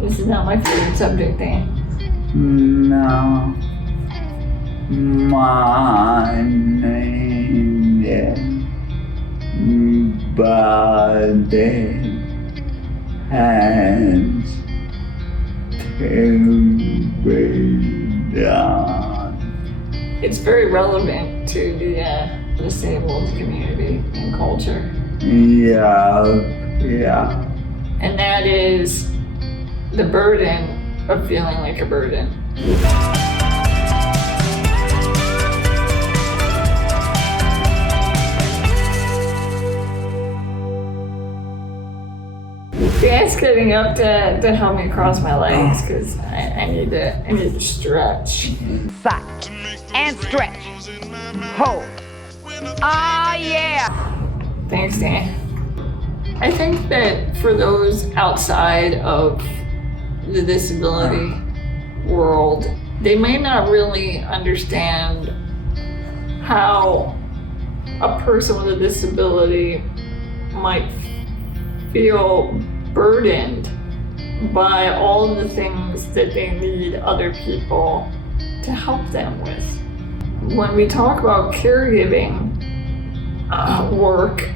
This is not my favorite subject, Dan. No. My name is body has to be done. It's very relevant to the disabled community and culture. Yeah. And that is the burden of feeling like a burden. Dan's getting up to help me cross my legs because I need to stretch. Side and stretch. Hold. Ah, yeah. Thanks, Dan. I think that for those outside of the disability world, they may not really understand how a person with a disability might feel burdened by all the things that they need other people to help them with. When we talk about caregiving work,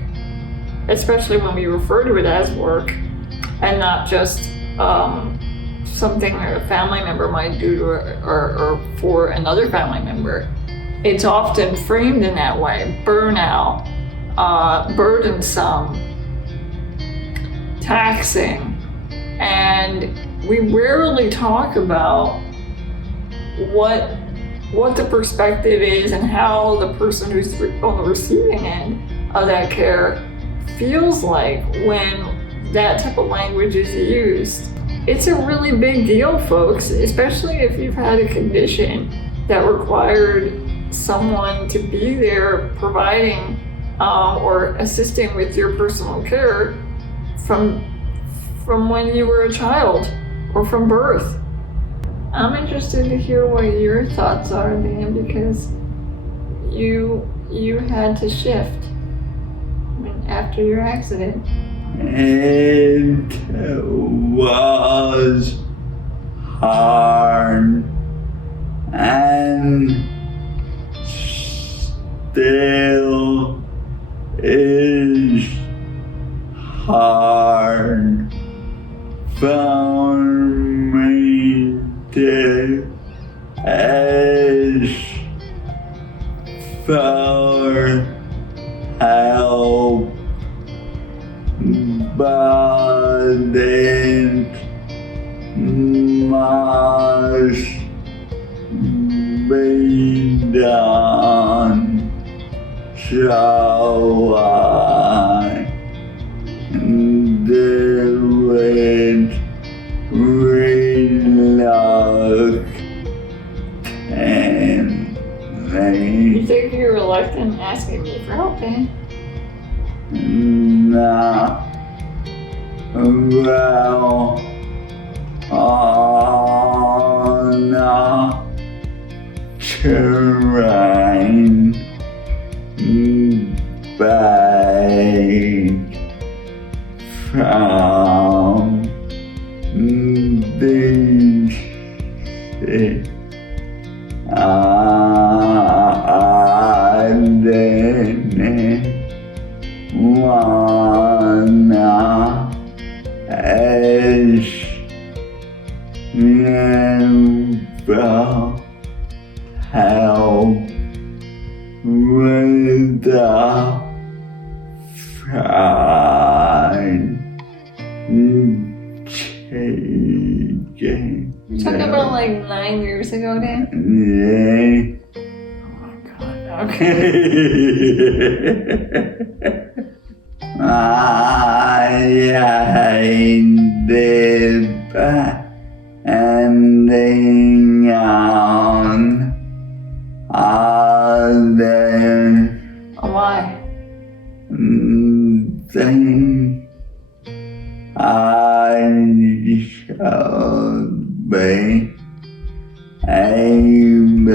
especially when we refer to it as work and not just something that a family member might do to or for another family member, it's often framed in that way: burnout, burdensome, taxing. And we rarely talk about what the perspective is and how the person who's on the receiving end of that care feels like when that type of language is used. It's a really big deal, folks, especially if you've had a condition that required someone to be there providing or assisting with your personal care from when you were a child or from birth. I'm interested to hear what your thoughts are, Dan, because you had to shift after your accident. It was hard and still is hard for me to ask for help, but it must be done, so I do it reluctantly. You think you're reluctant asking me for help, Dan? No. Well, on a train back from DC, I didn't wanna ask for help with the fried chicken. You're talking about like 9 years ago, Dan? Yeah. Oh my God, okay. I did ending on other Why? thing I should be able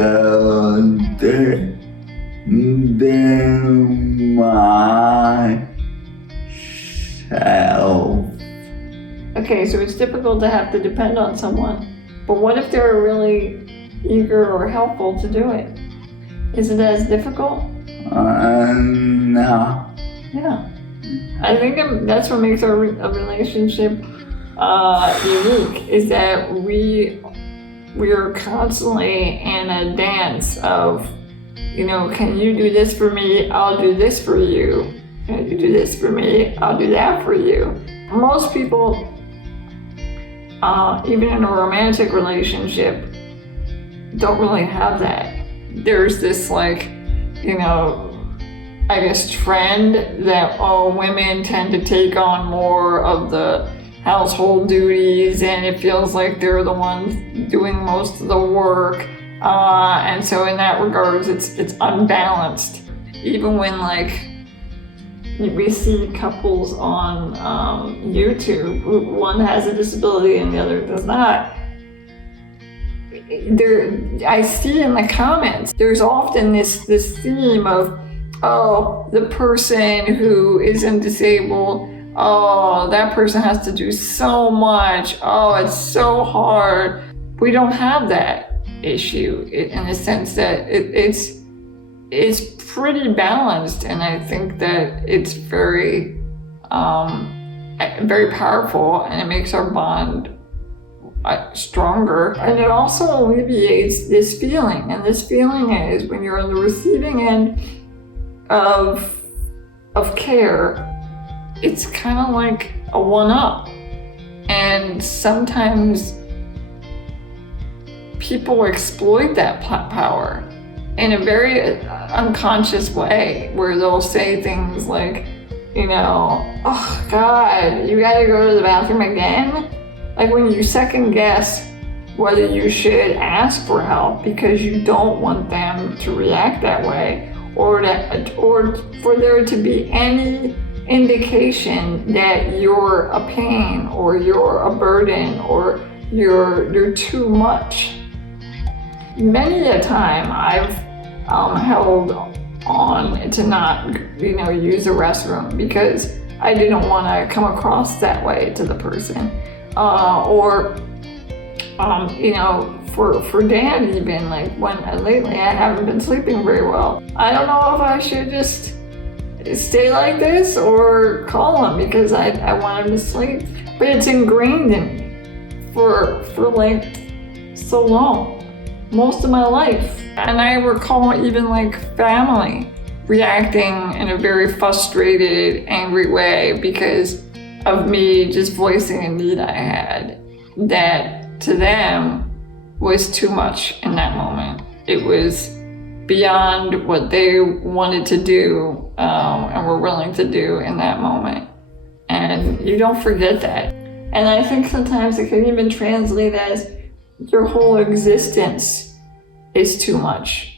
to do myself. Okay, okay, so it's difficult to have to depend on someone, but what if they're really eager or helpful to do it? Is it as difficult? No. Yeah. I think that's what makes our relationship unique, is that we are constantly in a dance of, can you do this for me? I'll do this for you. Can you do this for me? I'll do that for you. Most people, even in a romantic relationship, don't really have that. There's this I guess trend that women tend to take on more of the household duties, and it feels like they're the ones doing most of the work. And so in that regards, it's unbalanced. Even when we see couples on YouTube, one has a disability and the other does not. I see in the comments, there's often this theme of, the person who isn't disabled, that person has to do so much, it's so hard. We don't have that issue in the sense that it's pretty balanced, and I think that it's very, very powerful, and it makes our bond stronger. And it also alleviates this feeling, and this feeling is when you're on the receiving end of care, it's kind of like a one-up. And sometimes people exploit that power in a very unconscious way, where they'll say things like, oh God, you gotta go to the bathroom again? Like when you second guess whether you should ask for help because you don't want them to react that way, or for there to be any indication that you're a pain, or you're a burden, or you're too much. Many a time I've held on to not, use the restroom because I didn't want to come across that way to the person, for Dan even, when lately I haven't been sleeping very well. I don't know if I should just stay like this or call him because I want him to sleep. But it's ingrained in me for so long, most of my life. And I recall even family reacting in a very frustrated, angry way because of me just voicing a need I had that to them was too much in that moment. It was beyond what they wanted to do and were willing to do in that moment. And you don't forget that. And I think sometimes it can even translate as your whole existence is too much.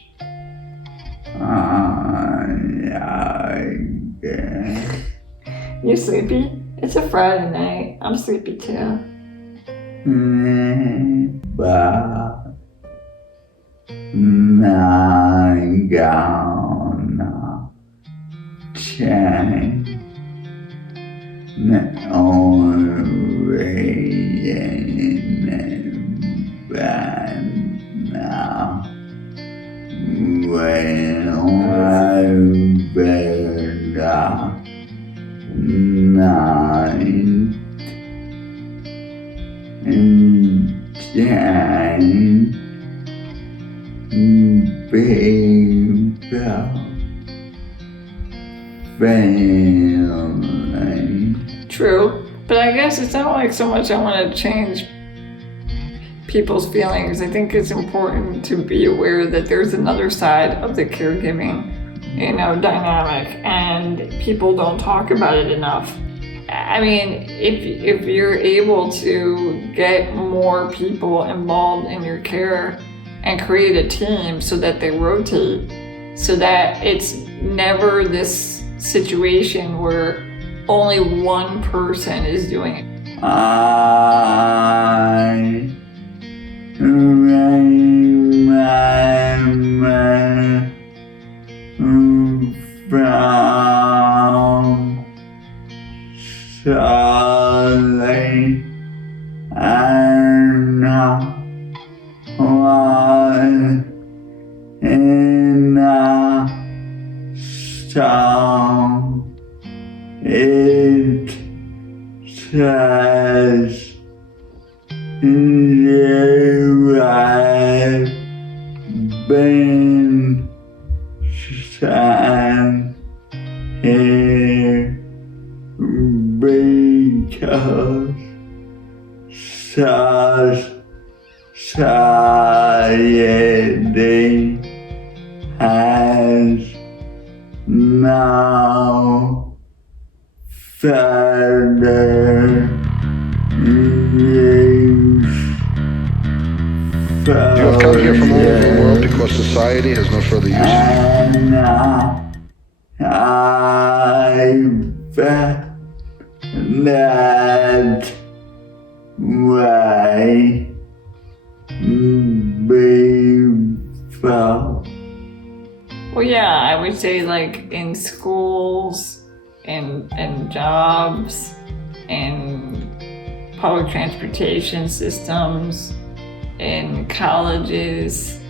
Yeah. You sleepy? It's a Friday night. I'm sleepy too. But not gonna change the only now when I'm better night and change family. True, but I guess it's not so much I want to change people's feelings. I think it's important to be aware that there's another side of the caregiving, dynamic, and people don't talk about it enough. I mean, if you're able to get more people involved in your care and create a team so that they rotate, so that it's never this situation where only one person is doing it. I remember from Charlie one in a song. It says you have been sent here because society has no further use. You have come here from all over the world because society has no further use for you. And that way before. Well, yeah, I would say like in schools and jobs and public transportation systems and colleges,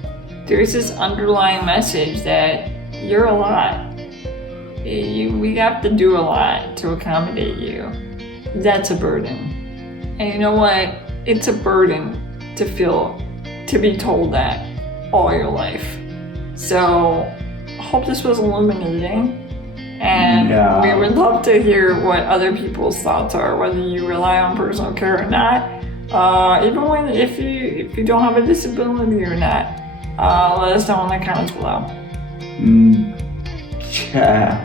there's this underlying message that you're a lot. We have to do a lot to accommodate you. That's a burden. And you know what? It's a burden to be told that all your life. So I hope this was illuminating. And we would love to hear what other people's thoughts are, whether you rely on personal care or not. Even if you don't have a disability or not. Let us know in the comments below. Ciao.